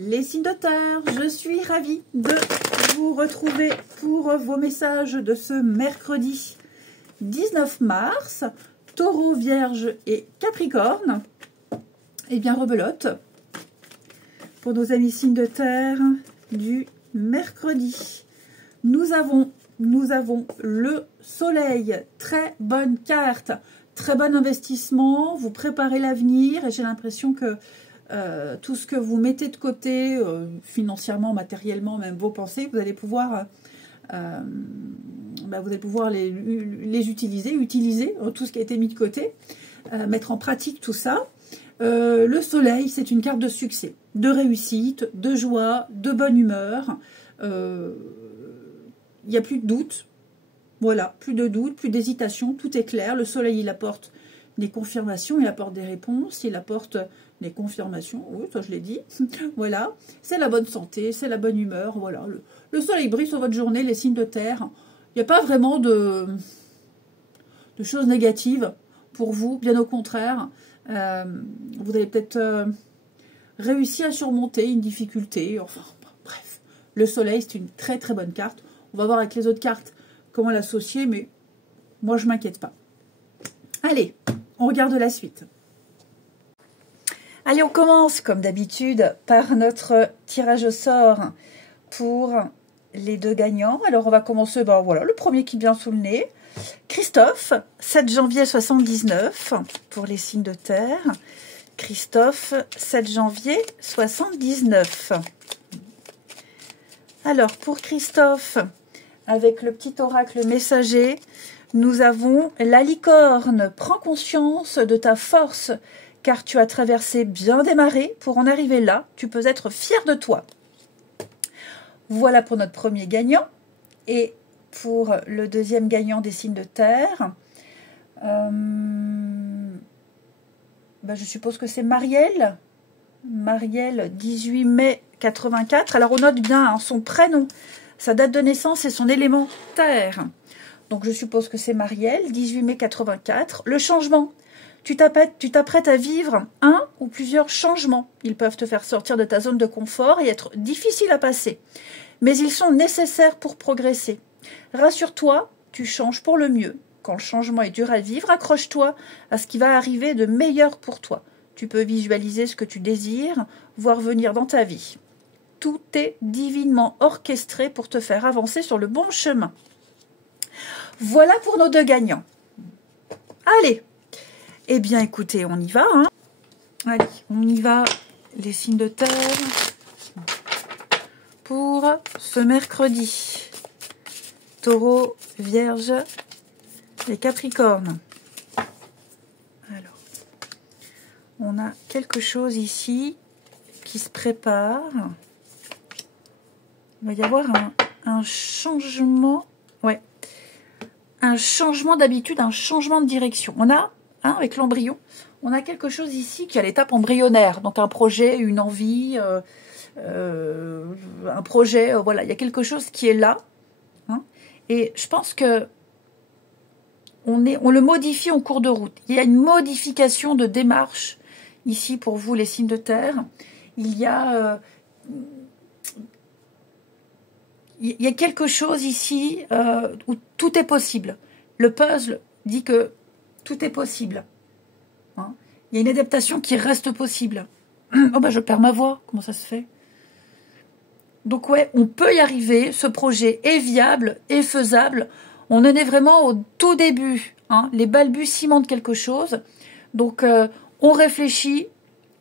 Les signes de terre, je suis ravie de vous retrouver pour vos messages de ce mercredi 19 mars. Taureau, Vierge et Capricorne. Eh bien, rebelote. Pour nos amis signes de terre du mercredi. Nous avons le soleil. Très bonne carte. Très bon investissement. Vous préparez l'avenir et j'ai l'impression que tout ce que vous mettez de côté, financièrement, matériellement, même vos pensées, vous allez pouvoir, les utiliser tout ce qui a été mis de côté, mettre en pratique tout ça. Le soleil, c'est une carte de succès, de réussite, de joie, de bonne humeur. Il n'y a plus de doute. Voilà, plus de doute, plus d'hésitation, tout est clair. Le soleil, il apporte des confirmations, il apporte des réponses, il apporte des confirmations, oui, ça je l'ai dit, voilà, c'est la bonne santé, c'est la bonne humeur, voilà, le soleil brille sur votre journée, les signes de terre, il n'y a pas vraiment de choses négatives pour vous, bien au contraire, vous allez peut-être réussir à surmonter une difficulté, enfin, bref, le soleil c'est une très très bonne carte, on va voir avec les autres cartes comment l'associer, mais moi je m'inquiète pas. Allez, on regarde la suite. Allez, on commence comme d'habitude par notre tirage au sort pour les deux gagnants. Alors, on va commencer, voilà, le premier qui vient sous le nez. Christophe, 7 janvier 79 pour les signes de terre. Christophe, 7 janvier 79. Alors, pour Christophe, avec le petit oracle messager, nous avons la licorne. Prends conscience de ta force, car tu as traversé bien des marées pour en arriver là. Tu peux être fier de toi. Voilà pour notre premier gagnant. Et pour le deuxième gagnant des signes de terre, je suppose que c'est Marielle. Marielle, 18 mai 84. Alors on note bien son prénom, sa date de naissance et son élément terre. Donc je suppose que c'est Marielle, 18 mai 84. Le changement. Tu t'apprêtes à vivre un ou plusieurs changements. Ils peuvent te faire sortir de ta zone de confort et être difficiles à passer. Mais ils sont nécessaires pour progresser. Rassure-toi, tu changes pour le mieux. Quand le changement est dur à vivre, accroche-toi à ce qui va arriver de meilleur pour toi. Tu peux visualiser ce que tu désires, voir venir dans ta vie. Tout est divinement orchestré pour te faire avancer sur le bon chemin. Voilà pour nos deux gagnants. Allez! Eh bien, écoutez, on y va. Allez, on y va, les signes de terre, pour ce mercredi. Taureau, Vierge et Capricorne. Alors, on a quelque chose ici qui se prépare. Il va y avoir un changement, ouais, un changement d'habitude, un changement de direction. On a avec l'embryon, on a quelque chose ici qui est à l'étape embryonnaire, donc un projet, une envie, un projet, voilà, il y a quelque chose qui est là, et je pense que on le modifie en cours de route. Il y a une modification de démarche ici pour vous les signes de terre. Il y a quelque chose ici où tout est possible. Le puzzle dit que tout est possible. Il y a une adaptation qui reste possible. Oh je perds ma voix. Comment ça se fait? Donc ouais, on peut y arriver. Ce projet est viable, est faisable. On en est vraiment au tout début. Les balbutiements de quelque chose. Donc on réfléchit.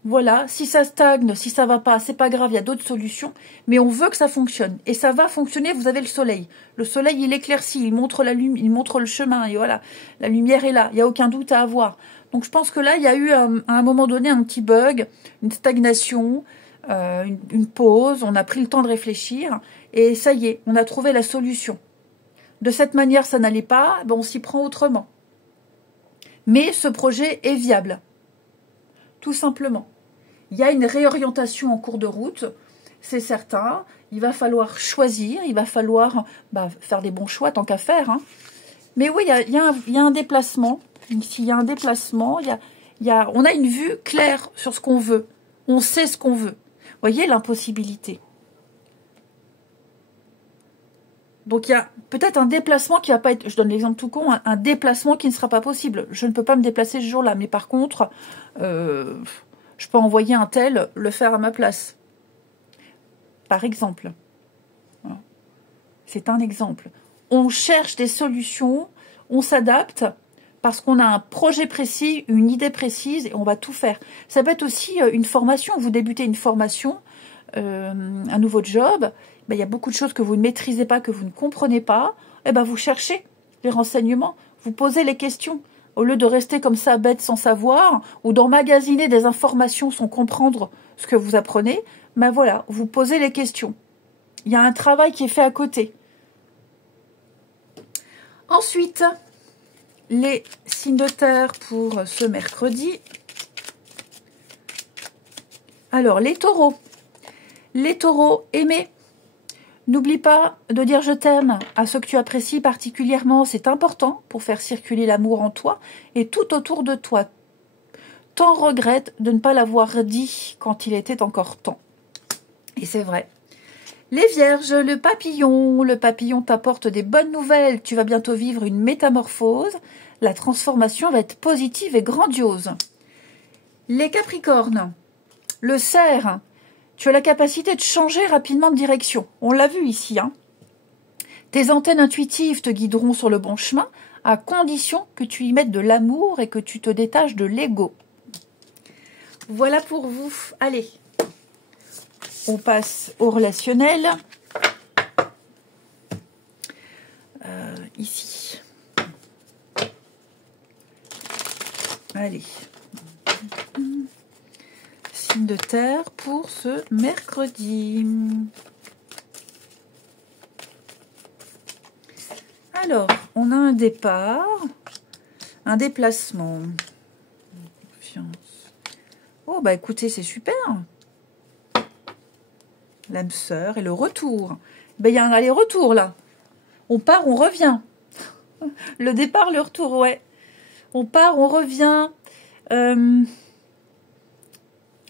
Voilà, si ça stagne, si ça va pas, c'est pas grave, il y a d'autres solutions. Mais on veut que ça fonctionne. Et ça va fonctionner, vous avez le soleil. Le soleil, il éclaircit, il montre la lumière, il montre le chemin. Et voilà, la lumière est là, il n'y a aucun doute à avoir. Donc je pense que là, il y a eu à un moment donné un petit bug, une stagnation, une pause. On a pris le temps de réfléchir. Et ça y est, on a trouvé la solution. De cette manière, ça n'allait pas, on s'y prend autrement. Mais ce projet est viable. Tout simplement. Il y a une réorientation en cours de route, c'est certain. Il va falloir choisir, il va falloir faire des bons choix tant qu'à faire. Mais oui, il y a un déplacement. Ici, il y a un déplacement. On a une vue claire sur ce qu'on veut. On sait ce qu'on veut. voyez l'impossibilité. Donc il y a peut-être un déplacement qui va pas être, je donne l'exemple tout con, un déplacement qui ne sera pas possible. Je ne peux pas me déplacer ce jour-là, mais par contre, je peux envoyer un tel le faire à ma place. Par exemple. Voilà. C'est un exemple. On cherche des solutions, on s'adapte parce qu'on a un projet précis, une idée précise et on va tout faire. Ça peut être aussi une formation. Vous débutez une formation, un nouveau job. Ben, il y a beaucoup de choses que vous ne maîtrisez pas, que vous ne comprenez pas. Eh ben, vous cherchez les renseignements, vous posez les questions. Au lieu de rester comme ça, bête, sans savoir, ou d'emmagasiner des informations sans comprendre ce que vous apprenez, ben voilà, vous posez les questions. Il y a un travail qui est fait à côté. Ensuite, les signes de terre pour ce mercredi. Alors, les taureaux. Les taureaux, aimés. N'oublie pas de dire je t'aime à ceux que tu apprécies particulièrement. C'est important pour faire circuler l'amour en toi et tout autour de toi. T'en regrettes de ne pas l'avoir dit quand il était encore temps. Et c'est vrai. Les vierges, le papillon t'apporte des bonnes nouvelles. Tu vas bientôt vivre une métamorphose. La transformation va être positive et grandiose. Les capricornes, le cerf, tu as la capacité de changer rapidement de direction. On l'a vu ici. Hein. Tes antennes intuitives te guideront sur le bon chemin, à condition que tu y mettes de l'amour et que tu te détaches de l'ego. Voilà pour vous. Allez, on passe au relationnel. Ici. Allez. De terre pour ce mercredi. Alors, on a un départ, un déplacement. Confiance. Oh, bah écoutez, c'est super. L'âme sœur et le retour. Ben, il y a un aller-retour là. On part, on revient. Le départ, le retour, ouais. On part, on revient.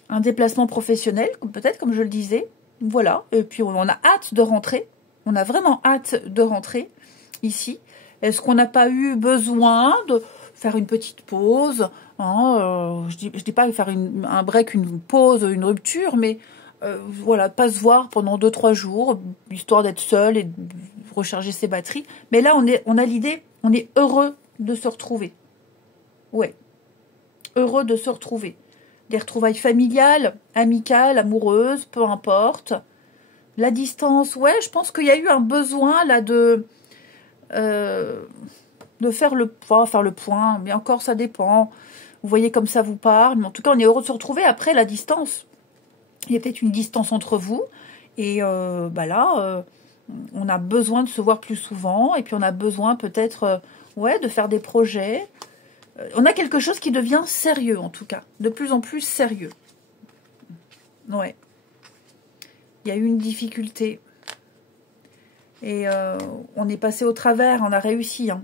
Un déplacement professionnel, peut-être, comme je le disais. Voilà. Et puis, on a hâte de rentrer. On a vraiment hâte de rentrer ici. Est-ce qu'on n'a pas eu besoin de faire une petite pause, hein, je dis pas faire un break, une pause, une rupture, mais voilà, pas se voir pendant 2-3 jours, histoire d'être seul et de recharger ses batteries. Mais là, on a l'idée, on est heureux de se retrouver. Ouais. Heureux de se retrouver. Des retrouvailles familiales, amicales, amoureuses, peu importe. La distance, ouais, je pense qu'il y a eu un besoin là de faire le point. Mais encore, ça dépend. Vous voyez comme ça vous parle. Mais en tout cas, on est heureux de se retrouver après la distance. Il y a peut-être une distance entre vous. Et là, on a besoin de se voir plus souvent. Et puis, on a besoin peut-être de faire des projets. On a quelque chose qui devient sérieux, en tout cas. De plus en plus sérieux. Ouais. Il y a eu une difficulté. Et on est passé au travers, on a réussi. Hein.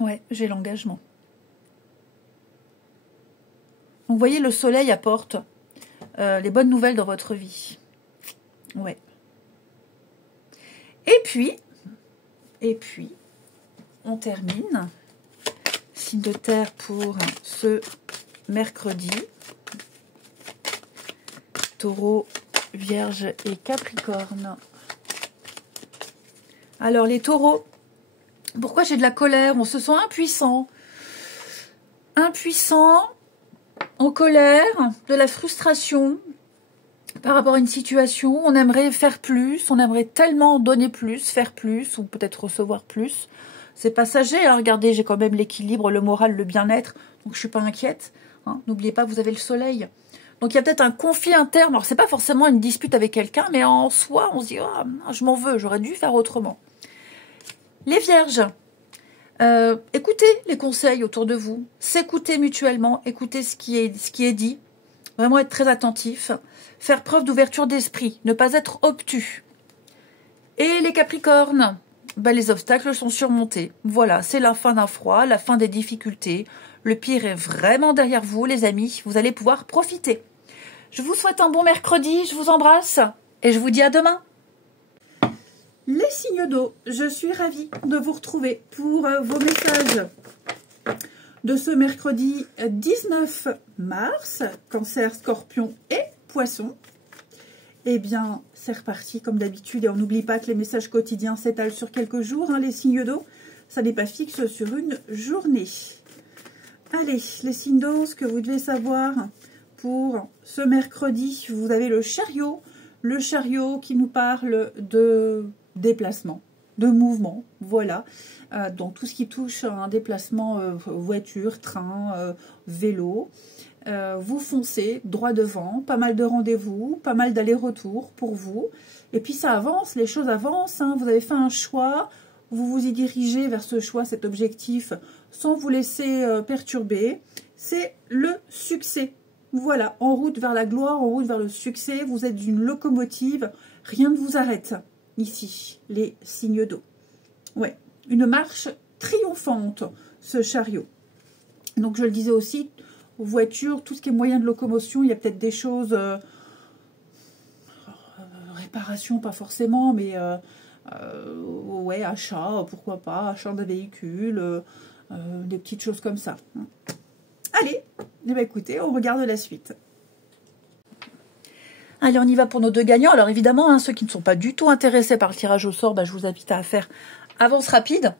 Ouais, j'ai l'engagement. Donc, vous voyez, le soleil apporte les bonnes nouvelles dans votre vie. Ouais. Et puis, on termine. Signe de terre pour ce mercredi. Taureau, Vierge et Capricorne. Alors, les taureaux, pourquoi j'ai de la colère? On se sent impuissant. Impuissant, en colère, de la frustration par rapport à une situation. On aimerait faire plus, on aimerait tellement donner plus, faire plus, ou peut-être recevoir plus. C'est passager, hein. Regardez, j'ai quand même l'équilibre, le moral, le bien-être, donc je suis pas inquiète. Hein. N'oubliez pas, vous avez le soleil. Donc il y a peut-être un conflit interne. Alors c'est pas forcément une dispute avec quelqu'un, mais en soi, on se dit je m'en veux, j'aurais dû faire autrement. Les vierges, écoutez les conseils autour de vous, s'écouter mutuellement, écoutez ce qui est dit, vraiment être très attentif, faire preuve d'ouverture d'esprit, ne pas être obtus. Et les capricornes, les obstacles sont surmontés. Voilà, c'est la fin d'un froid, la fin des difficultés. Le pire est vraiment derrière vous, les amis. Vous allez pouvoir profiter. Je vous souhaite un bon mercredi, je vous embrasse et je vous dis à demain. Les signes d'eau, je suis ravie de vous retrouver pour vos messages de ce mercredi 19 mars, Cancer, Scorpion et Poisson. Eh bien, c'est reparti comme d'habitude et on n'oublie pas que les messages quotidiens s'étalent sur quelques jours, hein, les signes d'eau, ça n'est pas fixe sur une journée. Allez, les signes d'eau, ce que vous devez savoir pour ce mercredi, vous avez le chariot qui nous parle de déplacement, de mouvement, voilà. Donc tout ce qui touche à un déplacement voiture, train, vélo, vous foncez droit devant, pas mal de rendez-vous, pas mal d'allers-retours pour vous. Et puis ça avance, les choses avancent, hein. Vous avez fait un choix, vous vous y dirigez vers ce choix, cet objectif, sans vous laisser perturber. C'est le succès. Voilà, en route vers la gloire, en route vers le succès, vous êtes une locomotive, rien ne vous arrête. Ici, les signes d'eau. Ouais, une marche triomphante, ce chariot. Donc, je le disais aussi, voiture, tout ce qui est moyen de locomotion, il y a peut-être des choses, réparation, pas forcément, mais ouais, achat, pourquoi pas, achat d'un véhicule, des petites choses comme ça. Allez, eh bien, écoutez, on regarde la suite. Allez, on y va pour nos deux gagnants. Alors évidemment, hein, ceux qui ne sont pas du tout intéressés par le tirage au sort, bah, je vous invite à faire avance rapide.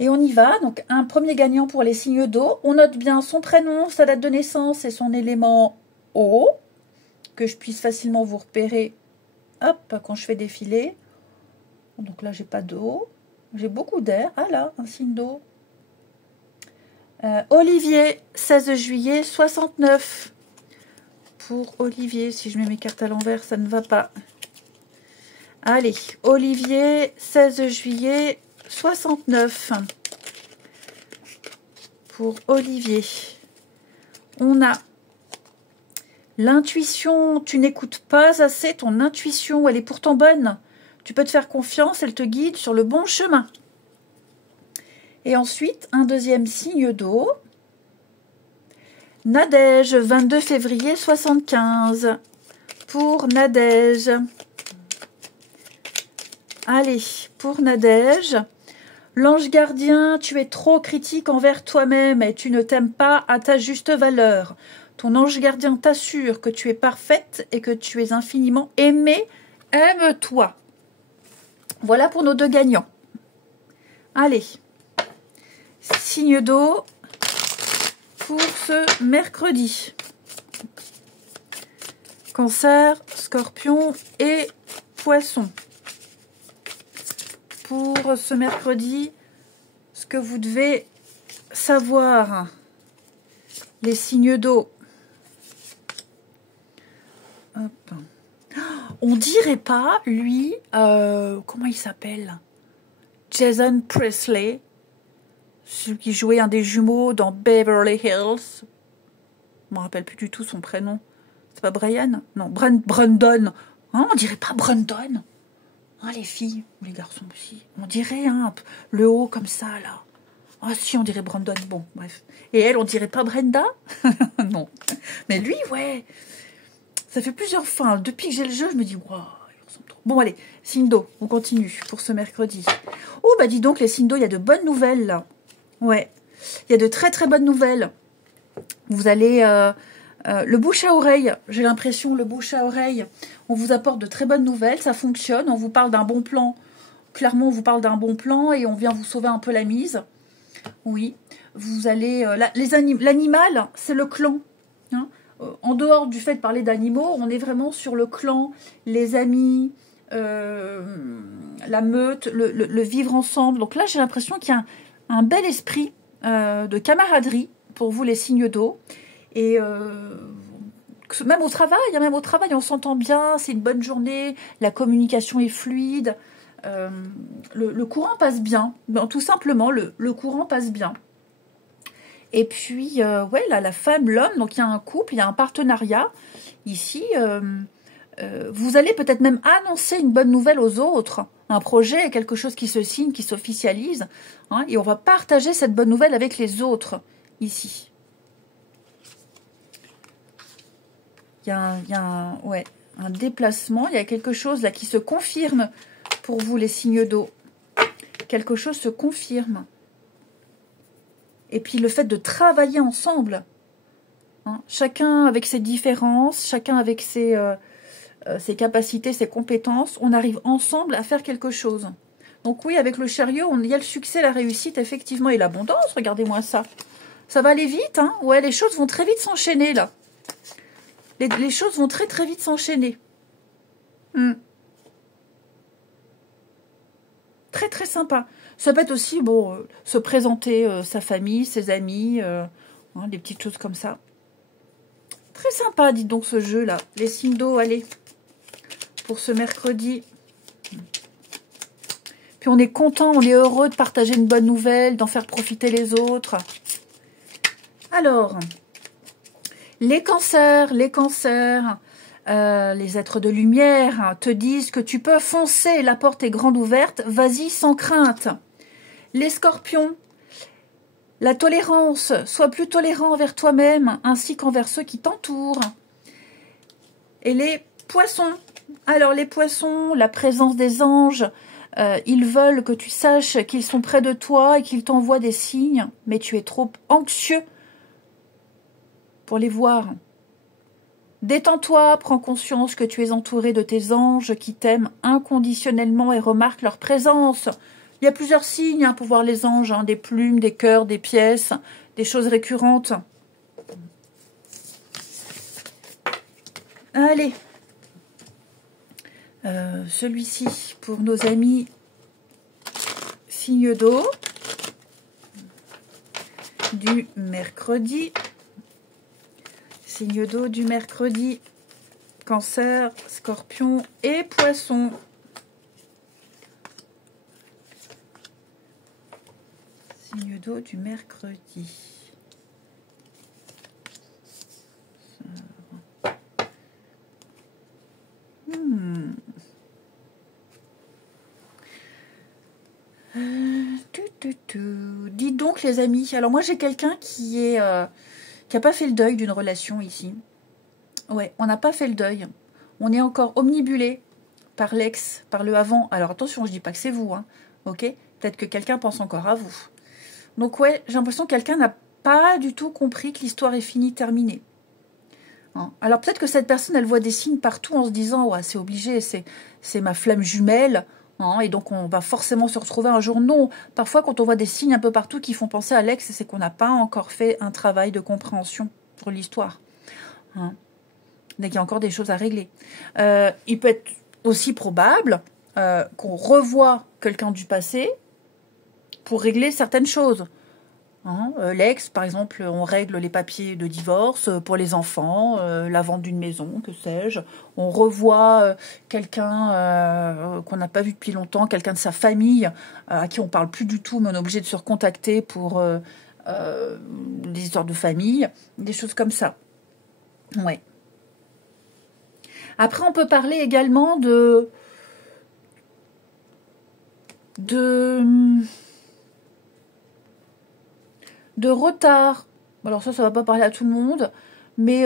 Et on y va. Donc un premier gagnant pour les signes d'eau. On note bien son prénom, sa date de naissance et son élément eau. Que je puisse facilement vous repérer, hop, quand je fais défiler. Donc là, j'ai pas d'eau. J'ai beaucoup d'air. Ah là, un signe d'eau. Olivier, 16 juillet 69. Pour Olivier, si je mets mes cartes à l'envers, ça ne va pas. Allez, Olivier, 16 juillet 69. Pour Olivier. On a l'intuition, tu n'écoutes pas assez ton intuition, elle est pourtant bonne. Tu peux te faire confiance, elle te guide sur le bon chemin. Et ensuite, un deuxième signe d'eau. Nadège, 22 février 75. Pour Nadège. Allez, pour Nadège. L'ange gardien, tu es trop critique envers toi-même et tu ne t'aimes pas à ta juste valeur. Ton ange gardien t'assure que tu es parfaite et que tu es infiniment aimée. Aime-toi. Voilà pour nos deux gagnants. Allez. Signe d'eau pour ce mercredi. Cancer, Scorpion et Poisson. Pour ce mercredi, ce que vous devez savoir, les signes d'eau. On dirait pas, lui, comment il s'appelle? Jason Priestley. Celui qui jouait un des jumeaux dans Beverly Hills. Je ne me rappelle plus du tout son prénom. C'est pas Brian? Non, Brandon. Hein, on dirait pas Brandon. Hein, les filles, ou les garçons aussi. On dirait le haut comme ça, là. Ah si, on dirait Brandon. Bon, bref. Et elle, on dirait pas Brenda? Non. Mais lui, ouais. Ça fait plusieurs fois. Depuis que j'ai le jeu, je me dis, waouh, il ressemble trop. Bon, allez, signe d'eau, on continue pour ce mercredi. Oh, bah dis donc, les signes d'eau, il y a de bonnes nouvelles, là. Ouais, il y a de très très bonnes nouvelles. Vous allez, le bouche à oreille, j'ai l'impression, le bouche à oreille, on vous apporte de très bonnes nouvelles, ça fonctionne, on vous parle d'un bon plan, clairement on vous parle d'un bon plan et on vient vous sauver un peu la mise. Oui, vous allez, l'animal, c'est le clan. Hein. En dehors du fait de parler d'animaux, on est vraiment sur le clan, les amis, la meute, le vivre ensemble. Donc là, j'ai l'impression qu'il y a un bel esprit de camaraderie pour vous les signes d'eau. Et même au travail, on s'entend bien, c'est une bonne journée, la communication est fluide, le courant passe bien. Ben, tout simplement, le courant passe bien. Et puis, ouais, là, la femme, l'homme, donc il y a un couple, il y a un partenariat. Ici, vous allez peut-être même annoncer une bonne nouvelle aux autres. Un projet, quelque chose qui se signe, qui s'officialise. Hein, et on va partager cette bonne nouvelle avec les autres, ici. Ouais, un déplacement. Il y a quelque chose là qui se confirme pour vous, les signes d'eau. Quelque chose se confirme. Et puis le fait de travailler ensemble. Hein, chacun avec ses différences, chacun avec ses capacités, ses compétences. On arrive ensemble à faire quelque chose. Donc oui, avec le chariot, il y a le succès, la réussite, effectivement, et l'abondance. Regardez-moi ça. Ça va aller vite, hein. Ouais, les choses vont très vite s'enchaîner, là. Les choses vont très, très vite s'enchaîner. Très, très sympa. Ça peut être aussi, bon, se présenter sa famille, ses amis, hein, des petites choses comme ça. Très sympa, dites donc, ce jeu-là. Les signes d'eau, allez, pour ce mercredi. Puis on est content, on est heureux de partager une bonne nouvelle, d'en faire profiter les autres. Alors, les cancers, les êtres de lumière hein, te disent que tu peux foncer, la porte est grande ouverte, vas-y sans crainte. Les scorpions, la tolérance, sois plus tolérant envers toi-même ainsi qu'envers ceux qui t'entourent. Et les poissons, alors les poissons, la présence des anges, ils veulent que tu saches qu'ils sont près de toi et qu'ils t'envoient des signes, mais tu es trop anxieux pour les voir. Détends-toi, prends conscience que tu es entouré de tes anges qui t'aiment inconditionnellement et remarquent leur présence. Il y a plusieurs signes hein, pour voir les anges, hein, des plumes, des cœurs, des pièces, des choses récurrentes. Allez, celui-ci pour nos amis signes d'eau du mercredi. Signe d'eau du mercredi, Cancer, Scorpion et Poisson. Signe d'eau du mercredi. Dites donc les amis, alors moi j'ai quelqu'un qui n'a pas fait le deuil d'une relation ici. Ouais, on n'a pas fait le deuil. On est encore omnibulé par l'ex, par le avant. Alors attention, je dis pas que c'est vous, hein, ok? Peut-être que quelqu'un pense encore à vous. Donc ouais, j'ai l'impression que quelqu'un n'a pas du tout compris que l'histoire est finie, terminée. Hein. Alors peut-être que cette personne, elle voit des signes partout en se disant, ouais, c'est obligé, c'est ma flamme jumelle. Hein, et donc on va forcément se retrouver un jour. Non, parfois quand on voit des signes un peu partout qui font penser à l'ex, c'est qu'on n'a pas encore fait un travail de compréhension pour l'histoire. Hein. Donc il y a encore des choses à régler. Il peut être aussi probable qu'on revoie quelqu'un du passé pour régler certaines choses. Hein, l'ex, par exemple, on règle les papiers de divorce pour les enfants, la vente d'une maison, que sais-je. On revoit quelqu'un qu'on n'a pas vu depuis longtemps, quelqu'un de sa famille, à qui on parle plus du tout, mais on est obligé de se recontacter pour des histoires de famille, des choses comme ça. Ouais. Après, on peut parler également de retard. Alors ça va pas parler à tout le monde, mais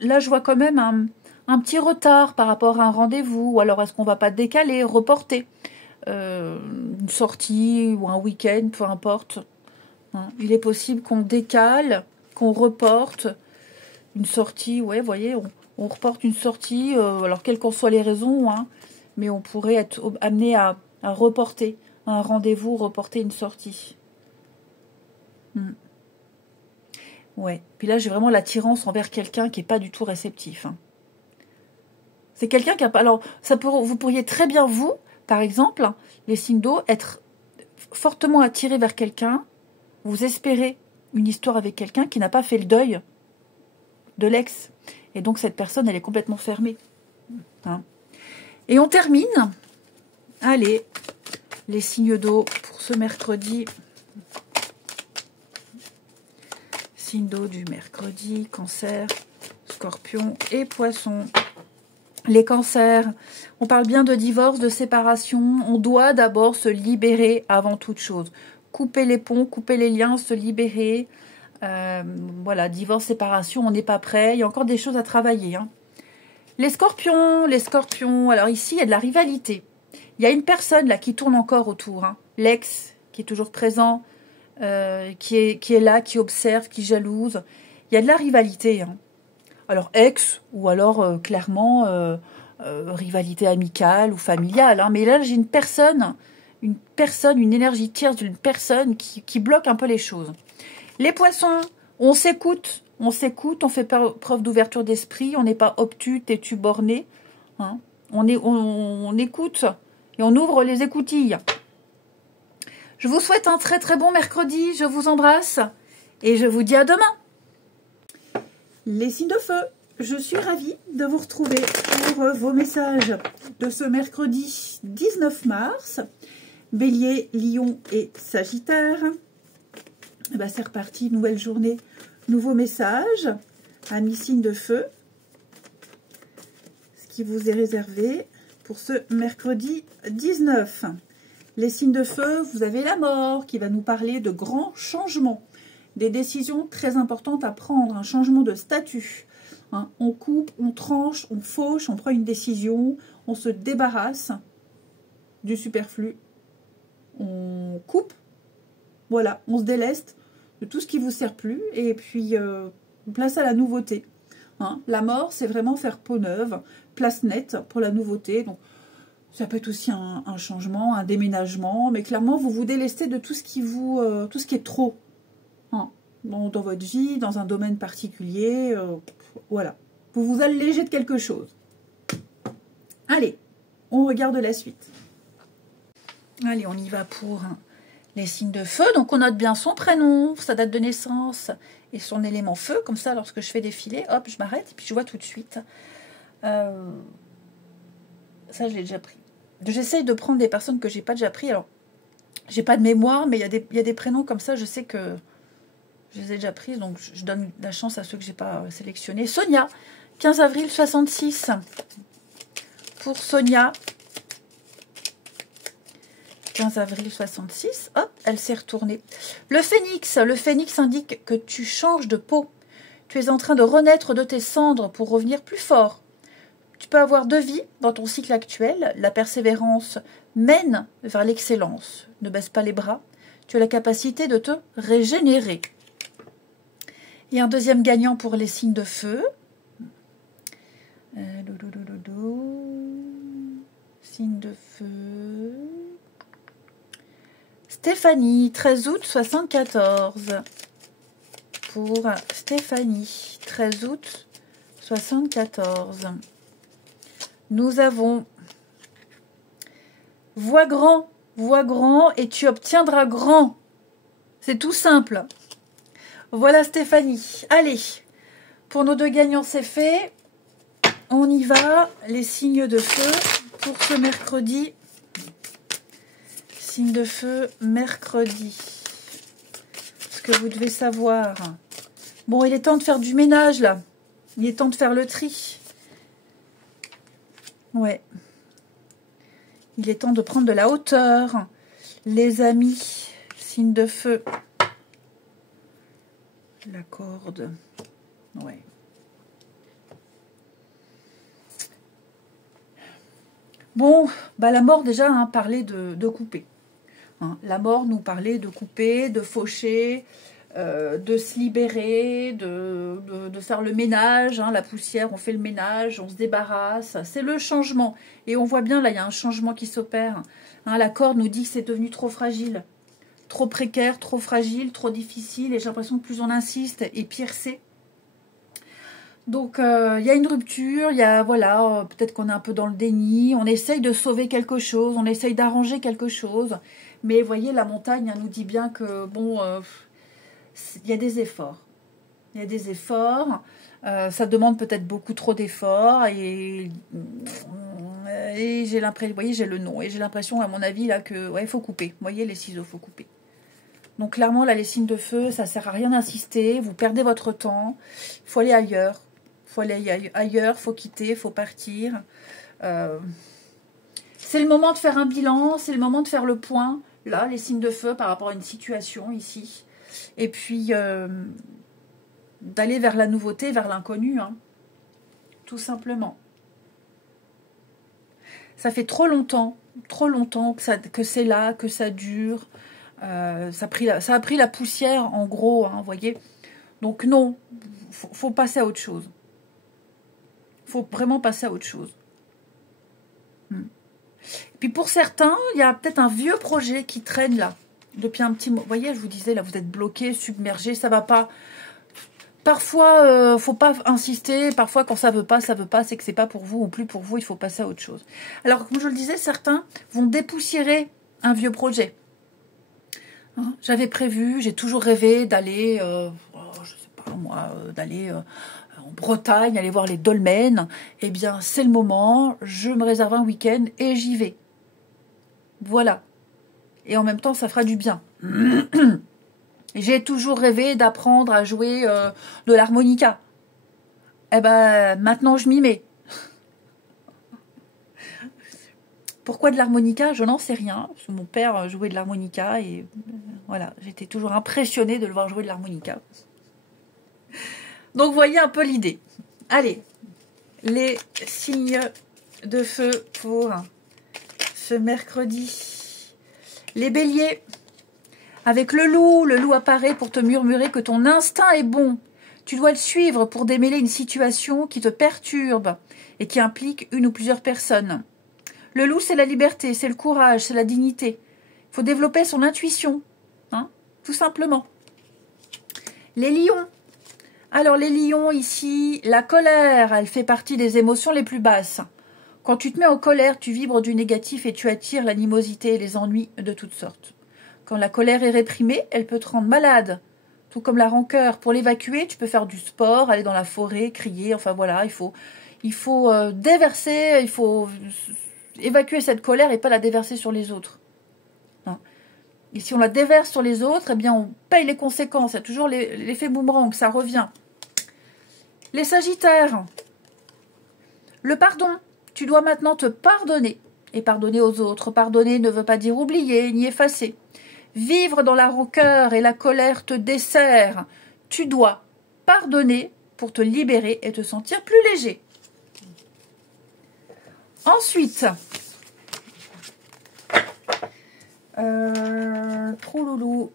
là, je vois quand même un petit retard par rapport à un rendez-vous. Ou alors, est-ce qu'on va pas décaler, reporter une sortie ou un week-end, peu importe. Hein. Il est possible qu'on décale, qu'on reporte une sortie. Ouais, vous voyez, on reporte une sortie, alors quelles qu'en soient les raisons, hein, mais on pourrait être amené à reporter un rendez-vous, reporter une sortie. Ouais. Puis là, j'ai vraiment l'attirance envers quelqu'un qui n'est pas du tout réceptif. Hein. C'est quelqu'un qui a pas... Alors, vous pourriez très bien, vous, par exemple, hein, les signes d'eau, être fortement attiré vers quelqu'un, vous espérez une histoire avec quelqu'un qui n'a pas fait le deuil de l'ex. Et donc, cette personne, elle est complètement fermée. Hein. Et on termine. Allez, les signes d'eau pour ce mercredi. Signe d'eau du mercredi, Cancer, Scorpion et Poisson. Les cancers, on parle bien de divorce, de séparation. On doit d'abord se libérer avant toute chose. Couper les ponts, couper les liens, se libérer. Voilà, divorce, séparation, on n'est pas prêt. Il y a encore des choses à travailler. Hein. Les scorpions, alors ici, il y a de la rivalité. Il y a une personne là qui tourne encore autour, hein. L'ex qui est toujours présent, qui est là, qui observe, qui jalouse. Il y a de la rivalité, hein. Alors ex, ou alors clairement rivalité amicale ou familiale, hein. Mais là, j'ai une énergie tierce d'une personne qui bloque un peu les choses. Les poissons, on s'écoute, on fait preuve d'ouverture d'esprit, on n'est pas obtus, têtu, borné, hein. On écoute et on ouvre les écoutilles. Je vous souhaite un très très bon mercredi, je vous embrasse et je vous dis à demain. Les signes de feu, je suis ravie de vous retrouver pour vos messages de ce mercredi 19 mars. Bélier, Lion et Sagittaire. Et ben c'est reparti, nouvelle journée, nouveau message. Amis signes de feu, ce qui vous est réservé pour ce mercredi 19. Les signes de feu, vous avez la mort qui va nous parler de grands changements, des décisions très importantes à prendre, un changement de statut. Hein, on coupe, on tranche, on fauche, on prend une décision, on se débarrasse du superflu, on coupe, voilà, on se déleste de tout ce qui vous sert plus et puis place à la nouveauté. Hein, la mort, c'est vraiment faire peau neuve, place nette pour la nouveauté. Donc, ça peut être aussi un changement, un déménagement, mais clairement, vous vous délestez de tout ce qui est trop, hein, dans votre vie, dans un domaine particulier, voilà. Vous vous allégez de quelque chose. Allez, on regarde la suite. Allez, on y va pour les signes de feu. Donc, on note bien son prénom, sa date de naissance et son élément feu. Comme ça, lorsque je fais défiler, hop, je m'arrête et puis je vois tout de suite. Ça, je l'ai déjà pris. J'essaye de prendre des personnes que j'ai pas déjà pris. Alors, j'ai pas de mémoire, mais il y a des prénoms comme ça, je sais que je les ai déjà prises, donc je donne la chance à ceux que j'ai pas sélectionnés. Sonia, 15 avril 66. Pour Sonia, 15 avril 66, hop, elle s'est retournée. Le phénix indique que tu changes de peau. Tu es en train de renaître de tes cendres pour revenir plus fort. Tu peux avoir deux vies dans ton cycle actuel. La persévérance mène vers l'excellence. Ne baisse pas les bras. Tu as la capacité de te régénérer. Et un deuxième gagnant pour les signes de feu. Signe de feu. Stéphanie, 13 août 74. Pour Stéphanie, 13 août 74. Nous avons vois grand et tu obtiendras grand. C'est tout simple. Voilà Stéphanie. Allez, pour nos deux gagnants, c'est fait. On y va. Les signes de feu pour ce mercredi. Signes de feu, mercredi. Ce que vous devez savoir. Bon, il est temps de faire du ménage, là. Il est temps de faire le tri. Ouais. Il est temps de prendre de la hauteur. Les amis, signe de feu. La corde. Ouais. Bon, bah la mort déjà parlait de couper. Hein, la mort nous parlait de couper, de faucher, de se libérer, de faire le ménage, hein, la poussière, on fait le ménage, on se débarrasse. C'est le changement. Et on voit bien, là, il y a un changement qui s'opère. Hein, la corde nous dit que c'est devenu trop fragile, trop précaire, trop fragile, trop difficile. Et j'ai l'impression que plus on insiste, et pire c'est. Donc, il y a une rupture, il y a, voilà, peut-être qu'on est un peu dans le déni. On essaye de sauver quelque chose, on essaye d'arranger quelque chose. Mais, vous voyez, la montagne nous dit bien que, bon... il y a des efforts. Il y a des efforts. Ça demande peut-être beaucoup trop d'efforts. Et j'ai l'impression, vous voyez, j'ai le nom. Et j'ai l'impression, à mon avis, là, que, ouais, il faut couper. Vous voyez, les ciseaux, il faut couper. Donc, clairement, là, les signes de feu, ça ne sert à rien d'insister. Vous perdez votre temps. Il faut aller ailleurs. Il faut aller ailleurs, il faut quitter, il faut partir. C'est le moment de faire un bilan. C'est le moment de faire le point. Là, les signes de feu par rapport à une situation ici. Et puis, d'aller vers la nouveauté, vers l'inconnu, hein, tout simplement. Ça fait trop longtemps que c'est là, que ça dure. Ça a pris la poussière, en gros, hein, vous voyez. Donc non, faut passer à autre chose. Faut vraiment passer à autre chose. Puis pour certains, il y a peut-être un vieux projet qui traîne là, depuis un petit moment. Vous voyez, je vous disais, là, vous êtes bloqué, submergé, ça va pas. Parfois, faut pas insister. Parfois, quand ça veut pas, c'est que c'est pas pour vous ou plus pour vous, il faut passer à autre chose. Alors, comme je le disais, certains vont dépoussiérer un vieux projet. Hein, j'avais prévu, j'ai toujours rêvé d'aller, je sais pas moi, d'aller en Bretagne, aller voir les dolmens. Eh bien, c'est le moment, je me réserve un week-end et j'y vais. Voilà. Et en même temps, ça fera du bien. J'ai toujours rêvé d'apprendre à jouer de l'harmonica. Eh ben, maintenant, je m'y mets. Pourquoi de l'harmonica? Je n'en sais rien. Parce que mon père jouait de l'harmonica et voilà, j'étais toujours impressionnée de le voir jouer de l'harmonica. Donc, voyez un peu l'idée. Allez, les signes de feu pour ce mercredi. Les béliers. Avec le loup apparaît pour te murmurer que ton instinct est bon. Tu dois le suivre pour démêler une situation qui te perturbe et qui implique une ou plusieurs personnes. Le loup, c'est la liberté, c'est le courage, c'est la dignité. Il faut développer son intuition, hein, tout simplement. Les lions. Alors les lions ici, la colère, elle fait partie des émotions les plus basses. Quand tu te mets en colère, tu vibres du négatif et tu attires l'animosité et les ennuis de toutes sortes. Quand la colère est réprimée, elle peut te rendre malade. Tout comme la rancœur. Pour l'évacuer, tu peux faire du sport, aller dans la forêt, crier. Enfin voilà, il faut déverser, il faut évacuer cette colère et pas la déverser sur les autres. Hein. Et si on la déverse sur les autres, eh bien on paye les conséquences. Il y a toujours l'effet boomerang, ça revient. Les sagittaires. Le pardon. Tu dois maintenant te pardonner et pardonner aux autres. Pardonner ne veut pas dire oublier ni effacer. Vivre dans la rancœur et la colère te dessert. Tu dois pardonner pour te libérer et te sentir plus léger. Ensuite, trop loulou.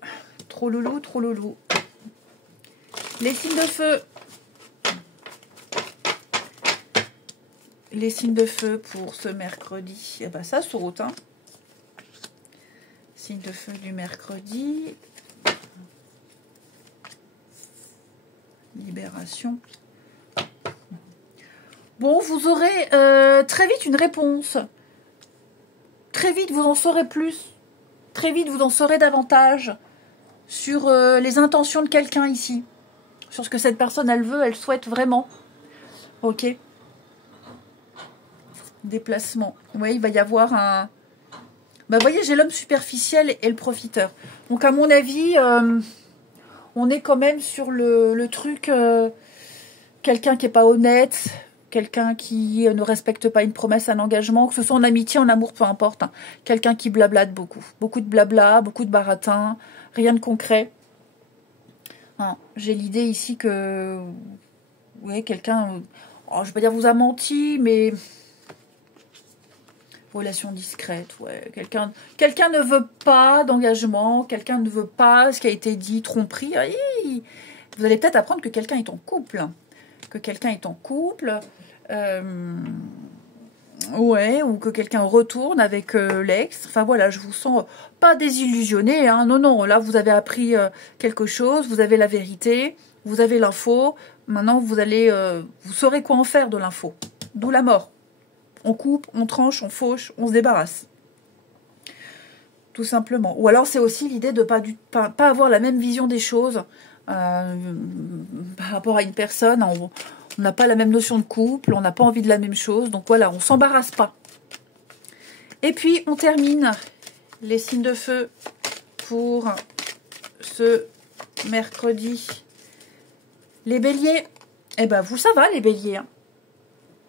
Les signes de feu. Les signes de feu pour ce mercredi. Eh ben ça saute, hein. Signe de feu du mercredi. Libération. Bon, vous aurez très vite une réponse. Très vite, vous en saurez plus. Très vite, vous en saurez davantage sur les intentions de quelqu'un ici. Sur ce que cette personne, elle veut, elle souhaite vraiment. Ok. Déplacement. Oui, il va y avoir un... Bah, vous voyez, j'ai l'homme superficiel et le profiteur. Donc, à mon avis, on est quand même sur le truc... quelqu'un qui n'est pas honnête, quelqu'un qui ne respecte pas une promesse, un engagement, que ce soit en amitié, en amour, peu importe. Hein. Quelqu'un qui blablate beaucoup. Beaucoup de blabla, beaucoup de baratin, rien de concret. Hein, j'ai l'idée ici que... Oui, quelqu'un... je ne vais pas dire vous a menti, mais... Relation discrète, ouais. Quelqu'un ne veut pas d'engagement, quelqu'un ne veut pas ce qui a été dit, tromperie. Vous allez peut-être apprendre que quelqu'un est en couple. Que quelqu'un est en couple. Ouais, ou que quelqu'un retourne avec l'ex. Enfin voilà, je vous sens pas désillusionné. Hein. Non, non, là vous avez appris quelque chose, vous avez la vérité, vous avez l'info. Maintenant, vous saurez quoi en faire de l'info. D'où la mort. On coupe, on tranche, on fauche, on se débarrasse. Tout simplement. Ou alors c'est aussi l'idée de pas avoir la même vision des choses par rapport à une personne. On n'a pas la même notion de couple, on n'a pas envie de la même chose. Donc voilà, on ne s'embarrasse pas. Et puis on termine les signes de feu pour ce mercredi. Les béliers, eh ben vous ça va les béliers, hein.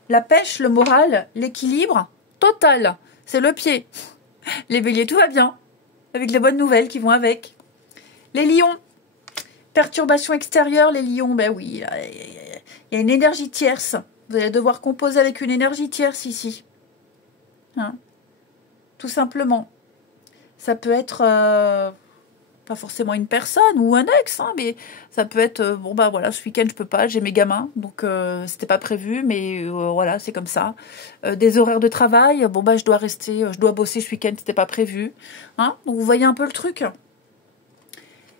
La pêche, le moral, l'équilibre, total. C'est le pied. Les béliers, tout va bien. Avec les bonnes nouvelles qui vont avec. Les lions. Perturbation extérieure, les lions. Ben oui, il y a une énergie tierce. Vous allez devoir composer avec une énergie tierce ici. hein, tout simplement. Ça peut être pas forcément une personne ou un ex, hein, mais ça peut être bon bah voilà, ce week-end je peux pas, j'ai mes gamins, donc c'était pas prévu, mais voilà, c'est comme ça. Des horaires de travail, bon bah je dois rester, je dois bosser ce week-end, c'était pas prévu, hein. Donc vous voyez un peu le truc.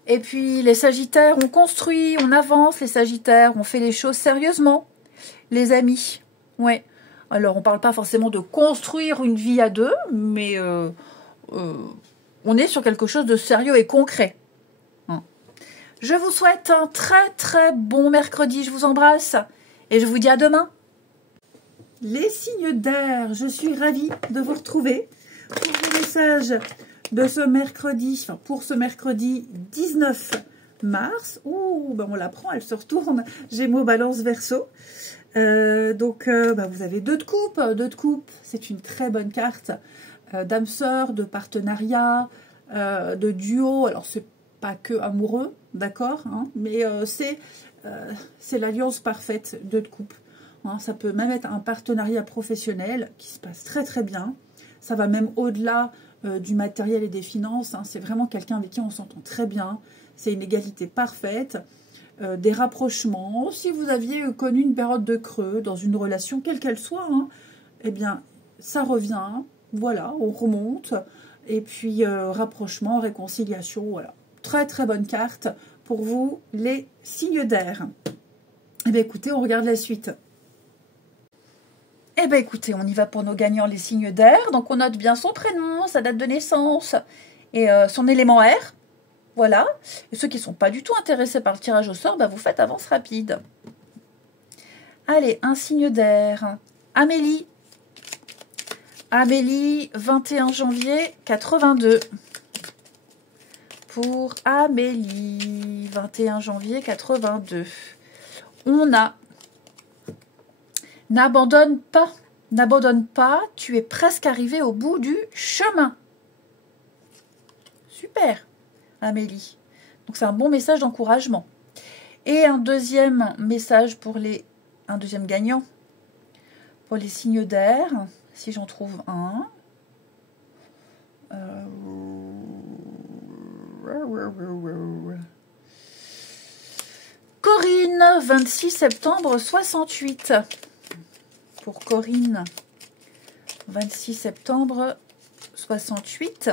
Et puis les Sagittaires, on construit, on avance, les Sagittaires, on fait les choses sérieusement, les amis. Ouais. Alors on parle pas forcément de construire une vie à deux, mais on est sur quelque chose de sérieux et concret. Je vous souhaite un très très bon mercredi. Je vous embrasse et je vous dis à demain. Les signes d'air, je suis ravie de vous retrouver pour le message de ce mercredi, enfin pour ce mercredi 19 mars. Ouh, ben on la prend, elle se retourne. Gémeaux, Balance, Verseau. Vous avez 2 de coupe. 2 de coupe, c'est une très bonne carte d'âme sœur, de partenariat, de duo. Alors c'est pas que amoureux, d'accord, hein, mais c'est l'alliance parfaite. 2 de coupe. Hein, ça peut même être un partenariat professionnel qui se passe très très bien. Ça va même au-delà du matériel et des finances. Hein, c'est vraiment quelqu'un avec qui on s'entend très bien. C'est une égalité parfaite. Des rapprochements. Si vous aviez connu une période de creux dans une relation, quelle qu'elle soit, hein, eh bien, ça revient. Voilà, on remonte. Et puis, rapprochement, réconciliation, voilà. Très, très bonne carte pour vous, les signes d'air. Eh bien, écoutez, on regarde la suite. Eh bien, écoutez, on y va pour nos gagnants, les signes d'air. Donc, on note bien son prénom, sa date de naissance et son élément air. Voilà. Et ceux qui ne sont pas du tout intéressés par le tirage au sort, bah, vous faites avance rapide. Allez, un signe d'air. Amélie. Amélie, 21 janvier 82. Pour Amélie, 21 janvier 82. On a n'abandonne pas. N'abandonne pas, tu es presque arrivé au bout du chemin. Super, Amélie. Donc c'est un bon message d'encouragement. Et un deuxième message pour un deuxième gagnant pour les signes d'air, si j'en trouve un. Corinne, 26 septembre 68. Pour Corinne, 26 septembre 68.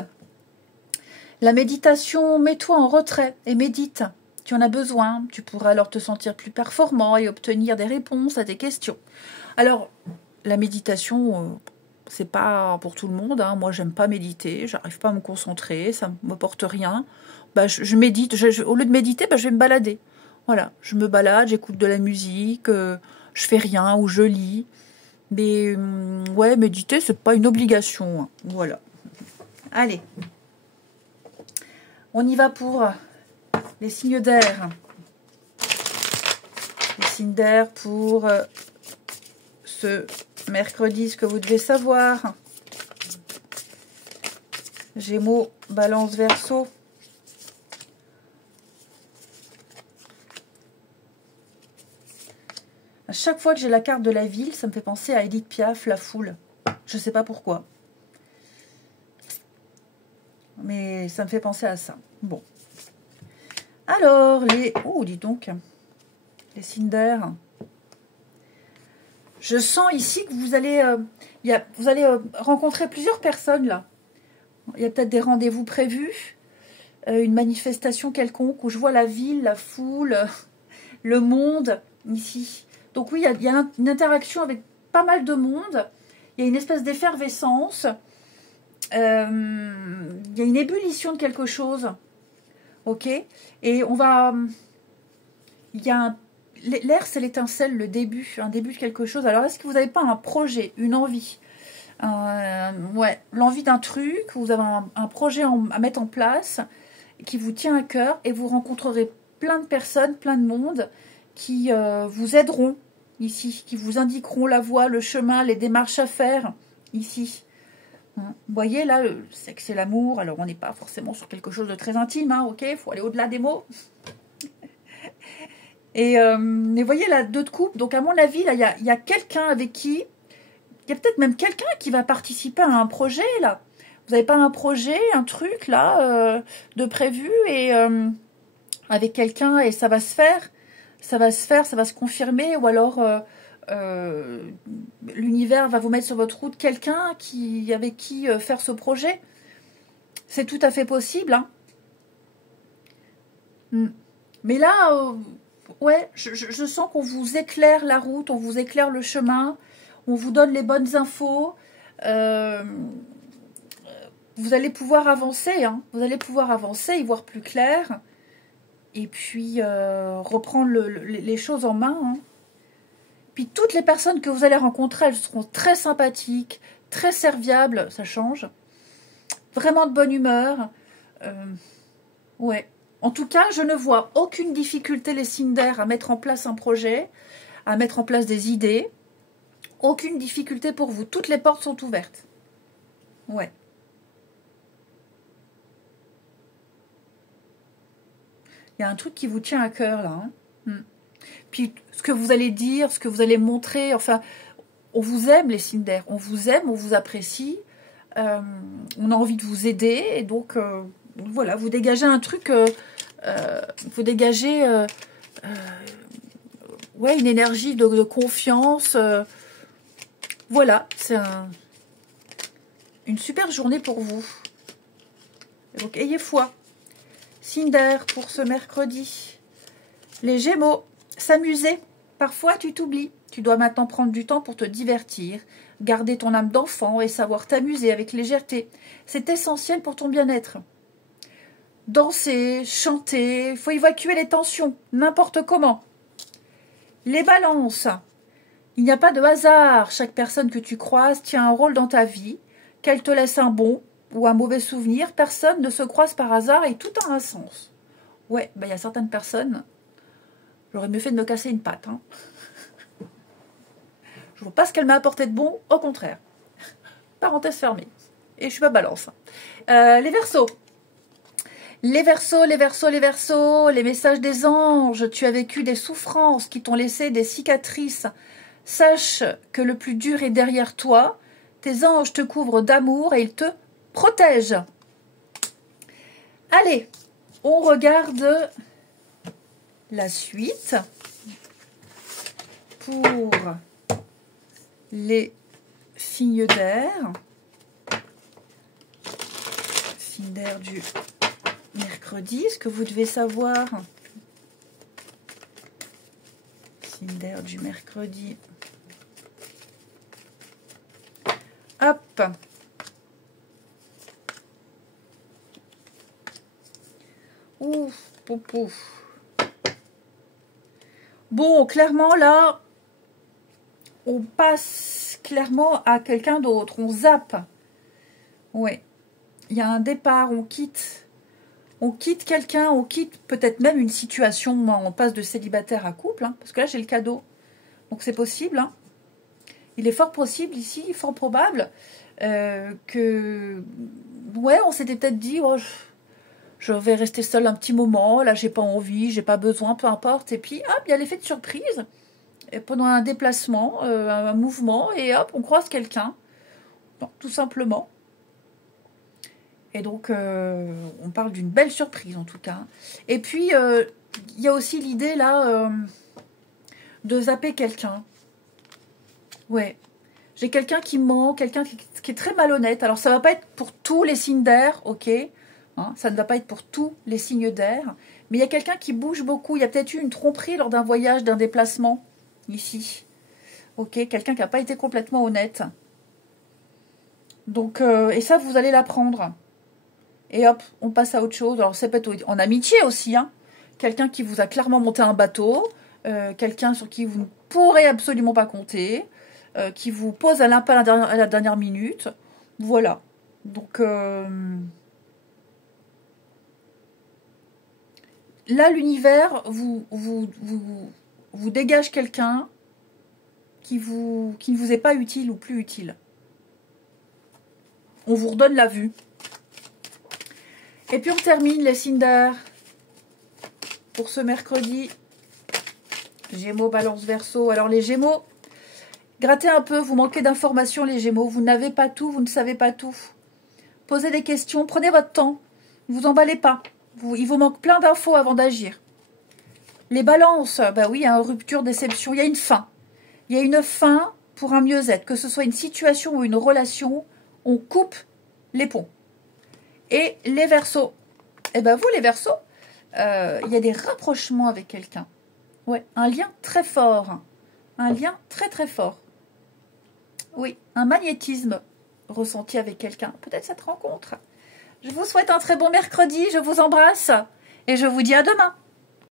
La méditation, mets-toi en retrait et médite. Tu en as besoin. Tu pourras alors te sentir plus performant et obtenir des réponses à tes questions. Alors, la méditation, c'est pas pour tout le monde. Hein. Moi, j'aime pas méditer. J'arrive pas à me concentrer. Ça ne m'apporte rien. Bah, je médite. Au lieu de méditer, bah, je vais me balader. Voilà, je me balade, j'écoute de la musique, je fais rien ou je lis. Mais ouais, méditer, c'est pas une obligation. Hein. Voilà. Allez. On y va pour les signes d'air. Les signes d'air pour ce mercredi, ce que vous devez savoir. Gémeaux, Balance, Verseau. À chaque fois que j'ai la carte de la ville, ça me fait penser à Edith Piaf, La Foule. Je ne sais pas pourquoi. Mais ça me fait penser à ça. Bon. Alors, oh, dis donc. Les signes d'air. Je sens ici que vous allez, rencontrer plusieurs personnes, là. Il y a peut-être des rendez-vous prévus. Une manifestation quelconque où je vois la ville, la foule, le monde, ici. Donc oui, il y a une interaction avec pas mal de monde. Il y a une espèce d'effervescence. Il y a une ébullition de quelque chose. Ok. Et on va... Il y a l'air, c'est l'étincelle, le début. Un début de quelque chose. Alors, est-ce que vous n'avez pas un projet, une envie ouais, l'envie d'un truc. Vous avez un projet à mettre en place qui vous tient à cœur. Et vous rencontrerez plein de personnes, plein de monde qui vous aideront ici, qui vous indiqueront la voie, le chemin, les démarches à faire ici. Vous voyez là, le sexe et l'amour, alors on n'est pas forcément sur quelque chose de très intime, hein, ok, il faut aller au-delà des mots. Et vous voyez là, 2 de coupe, donc à mon avis, là, il y a quelqu'un avec qui Il y a peut-être même quelqu'un qui va participer à un projet, là. Vous n'avez pas un projet, un truc, là, de prévu, et avec quelqu'un, et ça va se faire. Ça va se faire, ça va se confirmer, ou alors l'univers va vous mettre sur votre route quelqu'un avec qui faire ce projet. C'est tout à fait possible, hein. Mais là, ouais, je sens qu'on vous éclaire la route, on vous éclaire le chemin, on vous donne les bonnes infos. Vous allez pouvoir avancer, hein. Vous allez pouvoir avancer, y voir plus clair. Et puis reprendre les choses en main, hein. Puis toutes les personnes que vous allez rencontrer, elles seront très sympathiques, très serviables, ça change. Vraiment de bonne humeur. Ouais. En tout cas, je ne vois aucune difficulté, les signes d'air, à mettre en place un projet, à mettre en place des idées. Aucune difficulté pour vous. Toutes les portes sont ouvertes. Ouais. Il y a un truc qui vous tient à cœur, là. Hein. Puis, ce que vous allez dire, ce que vous allez montrer, enfin, on vous aime, les signes d'air. On vous aime, on vous apprécie. On a envie de vous aider. Et donc, voilà, vous dégagez un truc... vous dégagez ouais, une énergie de confiance. Voilà, c'est une super journée pour vous. Donc, ayez foi. Signe d'air pour ce mercredi. Les Gémeaux, s'amuser. Parfois, tu t'oublies. Tu dois maintenant prendre du temps pour te divertir, garder ton âme d'enfant et savoir t'amuser avec légèreté. C'est essentiel pour ton bien-être. Danser, chanter, il faut évacuer les tensions, n'importe comment. Les balances. Il n'y a pas de hasard. Chaque personne que tu croises tient un rôle dans ta vie. Qu'elle te laisse un bon ou un mauvais souvenir, personne ne se croise par hasard et tout a un sens. Ouais, ben, y a certaines personnes, j'aurais mieux fait de me casser une patte. Hein. Je ne vois pas ce qu'elle m'a apporté de bon, au contraire. Parenthèse fermée. Et je suis pas balance. Les Verseaux. Les Verseaux, les Verseaux, les Verseaux, les messages des anges. Tu as vécu des souffrances qui t'ont laissé des cicatrices. Sache que le plus dur est derrière toi. Tes anges te couvrent d'amour et ils te protègent. Allez, on regarde la suite pour les signes d'air. Signes d'air du mercredi, ce que vous devez savoir. Signe d'air du mercredi. Hop. Ouf, pouf, pouf. Bon, clairement, là, on passe clairement à quelqu'un d'autre. On zappe. Ouais. Il y a un départ, on quitte. On quitte quelqu'un, on quitte peut-être même une situation où on passe de célibataire à couple. Hein, parce que là, j'ai le cadeau. Donc, c'est possible. Hein. Il est fort possible ici, fort probable, que... Ouais, on s'était peut-être dit... Oh, je vais rester seule un petit moment, là j'ai pas envie, j'ai pas besoin, peu importe. Et puis hop, il y a l'effet de surprise. Et pendant un déplacement, un mouvement, et hop, on croise quelqu'un. Tout simplement. Et donc, on parle d'une belle surprise en tout cas. Et puis, il y a aussi l'idée là de zapper quelqu'un. Ouais. J'ai quelqu'un qui ment, quelqu'un qui est très malhonnête. Alors, ça va pas être pour tous les signes d'air, ok. Hein, ça ne va pas être pour tous les signes d'air. Mais il y a quelqu'un qui bouge beaucoup. Il y a peut-être eu une tromperie lors d'un voyage, d'un déplacement, ici. Ok, quelqu'un qui n'a pas été complètement honnête. Donc, et ça, vous allez l'apprendre. Et hop, on passe à autre chose. Alors, ça peut être en amitié aussi. Hein. Quelqu'un qui vous a clairement monté un bateau. Quelqu'un sur qui vous ne pourrez absolument pas compter. Qui vous pose à l'impasse à la dernière minute. Voilà. Donc... là, l'univers vous dégage quelqu'un qui ne vous est pas utile ou plus utile. On vous redonne la vue. Et puis on termine les signes d'air pour ce mercredi. Gémeaux, Balance, Verseau. Alors les Gémeaux, Grattez un peu, vous manquez d'informations les Gémeaux, vous n'avez pas tout, vous ne savez pas tout. Posez des questions, prenez votre temps, ne vous emballez pas. Il vous manque plein d'infos avant d'agir. Les balances, bah oui, hein, rupture, déception, il y a une fin. Il y a une fin pour un mieux-être, que ce soit une situation ou une relation, on coupe les ponts. Et les Verseaux, eh ben vous les Verseaux, il y a des rapprochements avec quelqu'un. Ouais, un lien très fort. Un lien très très fort. Oui, un magnétisme ressenti avec quelqu'un. Peut-être cette rencontre. Je vous souhaite un très bon mercredi. Je vous embrasse. Et je vous dis à demain.